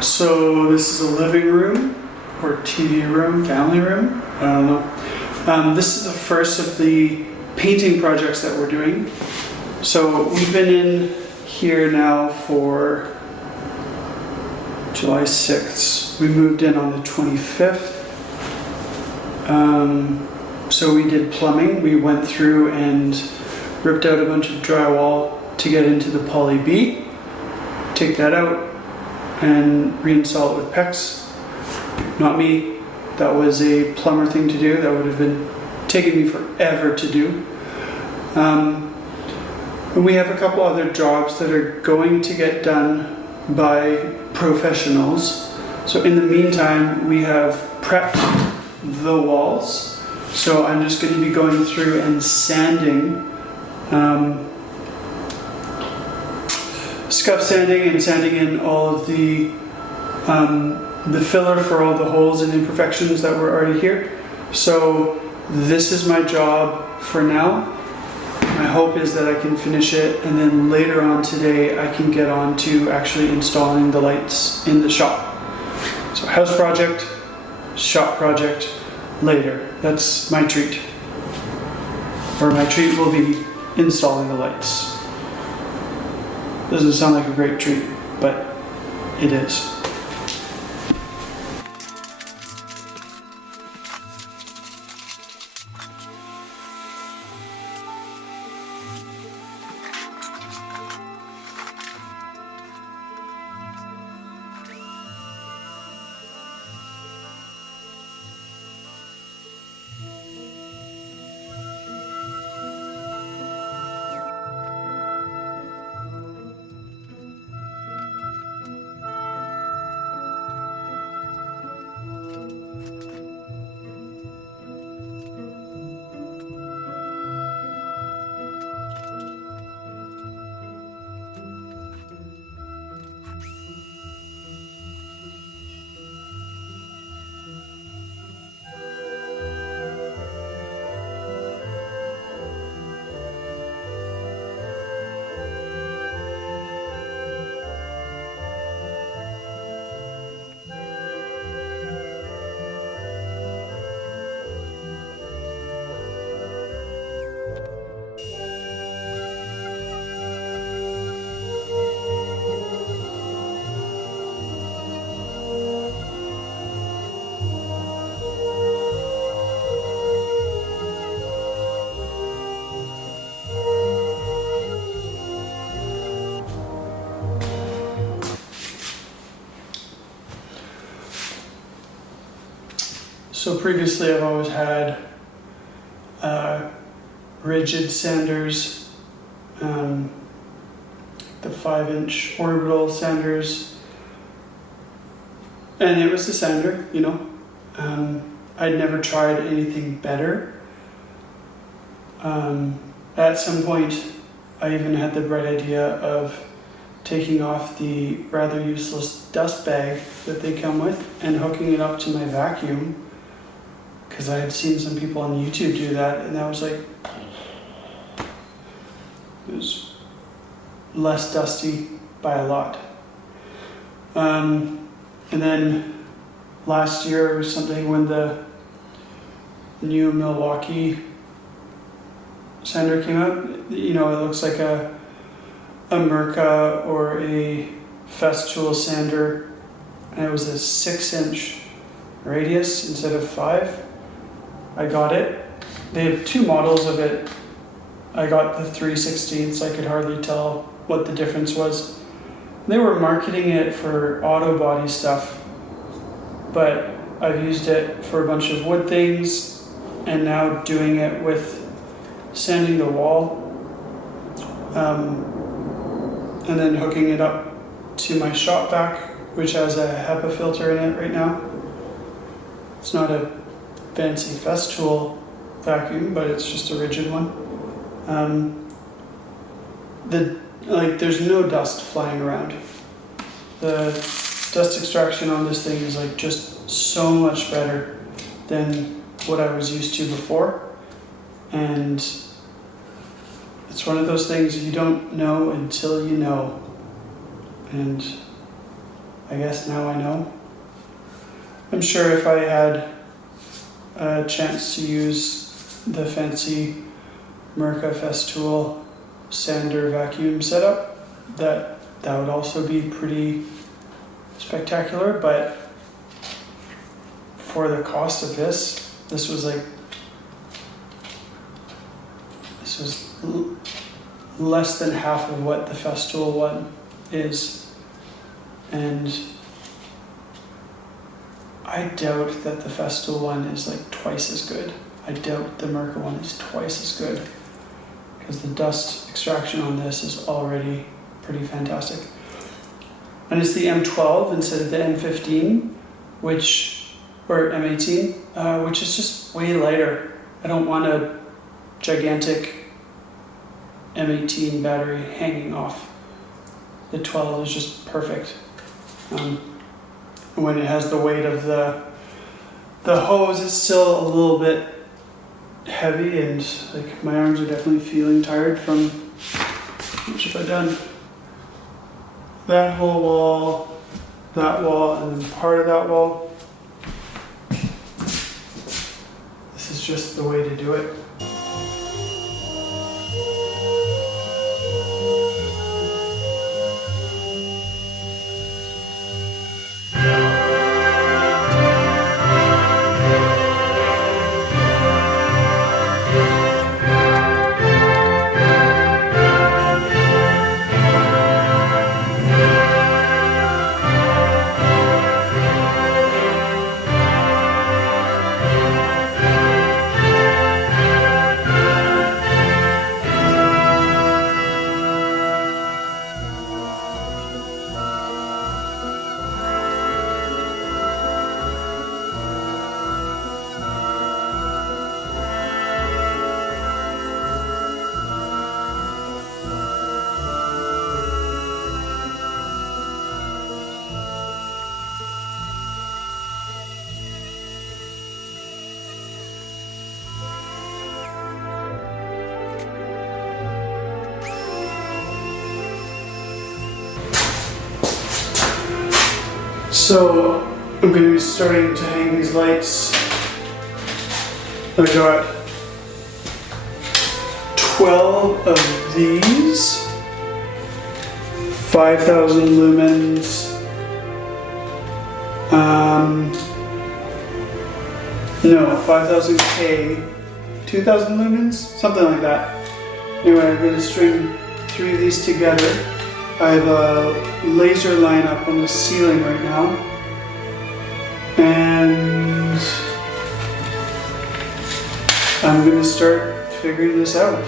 So this is a living room or TV room, family room, I don't know. This is the first of the painting projects that we're doing. So we've been in here now for July 6th. We moved in on the 25th. So we did plumbing. We went through and ripped out a bunch of drywall to get into the poly B, take that out and reinstall it with PEX. Not me, that was a plumber thing to do. That would have been taking me forever to do. And we have a couple other jobs that are going to get done by professionals. So in the meantime, we have prepped the walls. So I'm just going to be going through and sanding, scuff sanding and sanding in all of the filler for all the holes and imperfections that were already here. So this is my job for now. My hope is that I can finish it, and then later on today I can get on to actually installing the lights in the shop. So house project, shop project, later. That's my treat. Or my treat will be installing the lights. Doesn't sound like a great treat, but it is. So previously I've always had rigid sanders, the 5-inch orbital sanders, and it was a sander, you know. I'd never tried anything better. At some point I even had the bright idea of taking off the rather useless dust bag that they come with and hooking it up to my vacuum, because I had seen some people on YouTube do that, and that was like, it was less dusty by a lot. And then last year or something, when the new Milwaukee sander came out, you know, it looks like a Merca or a Festool sander, and it was a 6-inch radius instead of 5. I got it. They have 2 models of it. I got the 3/16, I could hardly tell what the difference was. They were marketing it for auto body stuff, but I've used it for a bunch of wood things, and now doing it with sanding the wall, and then hooking it up to my shop vac, which has a HEPA filter in it right now. It's not a fancy Festool vacuum, but it's just a rigid one. There's no dust flying around. The dust extraction on this thing is like just so much better than what I was used to before, and it's one of those things you don't know until you know. And I guess now I know. I'm sure if I had a chance to use the fancy Mirka Festool sander vacuum setup, that would also be pretty spectacular, but for the cost of this was less than half of what the Festool one is, and I doubt that the Festool one is like twice as good. I doubt the Mirka one is twice as good, because the dust extraction on this is already pretty fantastic. And it's the M12 instead of the M15, or M18, which is just way lighter. I don't want a gigantic M18 battery hanging off. The 12 is just perfect. When it has the weight of the hose, it's still a little bit heavy, and like my arms are definitely feeling tired from, how much have I done? That whole wall, that wall, and then part of that wall. This is just the way to do it. So I'm going to be starting to hang these lights. I got 12 of these, 5,000 lumens. No, 5,000 K, 2,000 lumens, something like that. Anyway, I'm going to string 3 of these together. I have a laser line up on the ceiling right now, and I'm going to start figuring this out.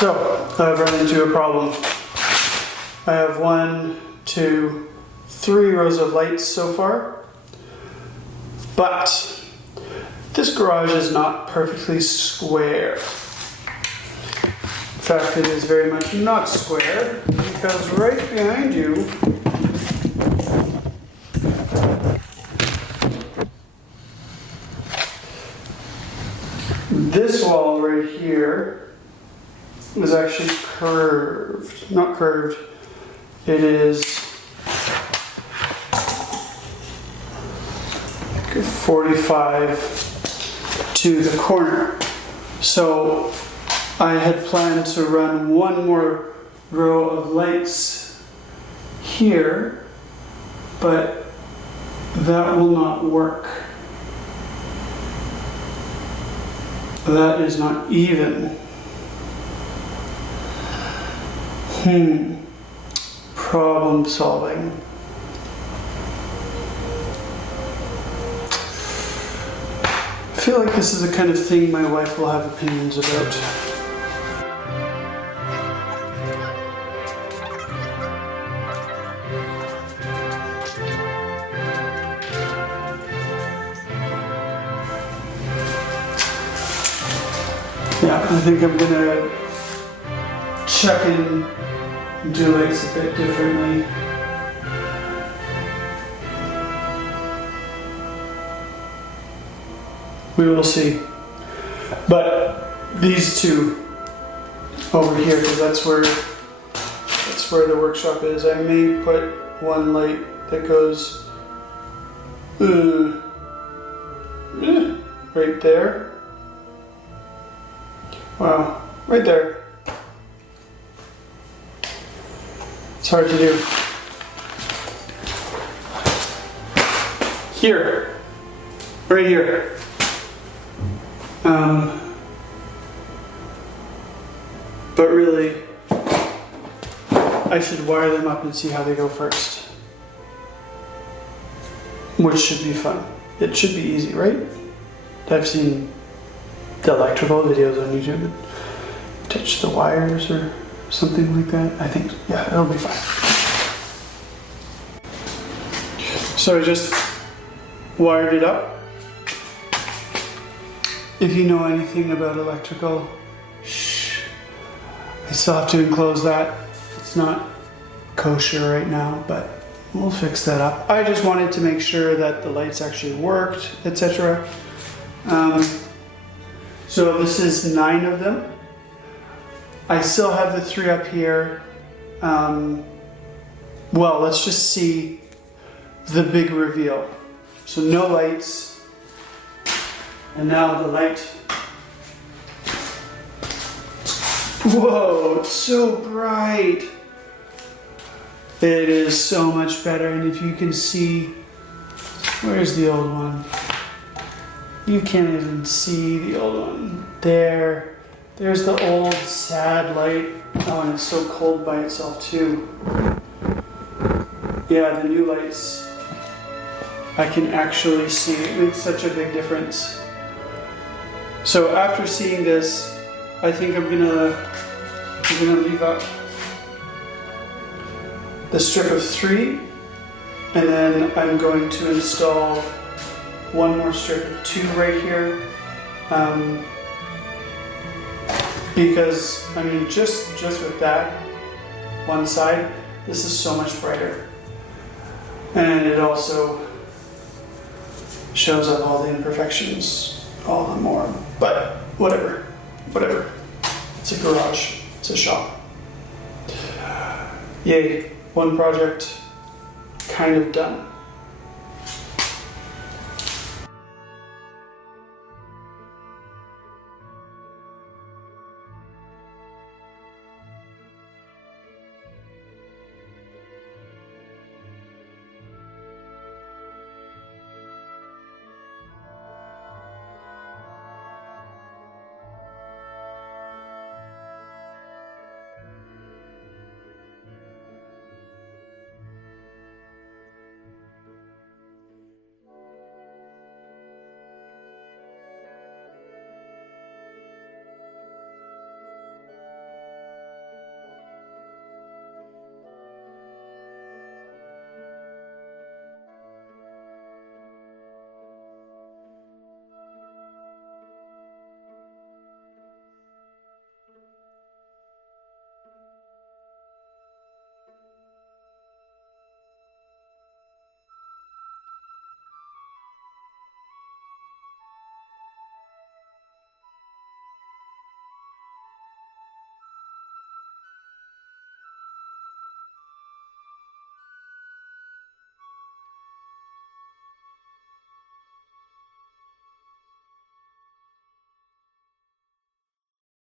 So, I've run into a problem. I have 1, 2, 3 rows of lights so far, but this garage is not perfectly square. In fact, it is very much not square, because right behind you this wall right here is actually curved. Not curved. It is 45 to the corner. So I had planned to run 1 more row of lights here, but that will not work. That is not even. Problem solving. I feel like this is the kind of thing my wife will have opinions about. Yeah, I think I'm gonna check in and do lights a bit differently. We will see. But these two over here, because that's where the workshop is. I may put 1 light that goes right there. Wow, right there. It's hard to do. Here. Right here. But really, I should wire them up and see how they go first. Which should be fun. It should be easy, right? I've seen the electrical videos on YouTube and touch the wires or something like that. I think, yeah, it'll be fine. So I just wired it up. If you know anything about electrical, shh, I still have to enclose that. It's not kosher right now, but we'll fix that up. I just wanted to make sure that the lights actually worked, etc. So this is 9 of them. I still have the 3 up here. Well, let's just see the big reveal. So no lights. And now the light. Whoa, it's so bright. It is so much better. And if you can see, where's the old one? You can't even see the old one. There. There's the old sad light. Oh, and it's so cold by itself too. Yeah, the new lights, I can actually see. It makes such a big difference. So after seeing this, I think I'm gonna leave up the strip of 3, and then I'm going to install 1 more strip of 2 right here. Because, I mean, just with that one side, this is so much brighter. And it also shows up all the imperfections all the more. But whatever. It's a garage. It's a shop. Yay, 1 project kind of done.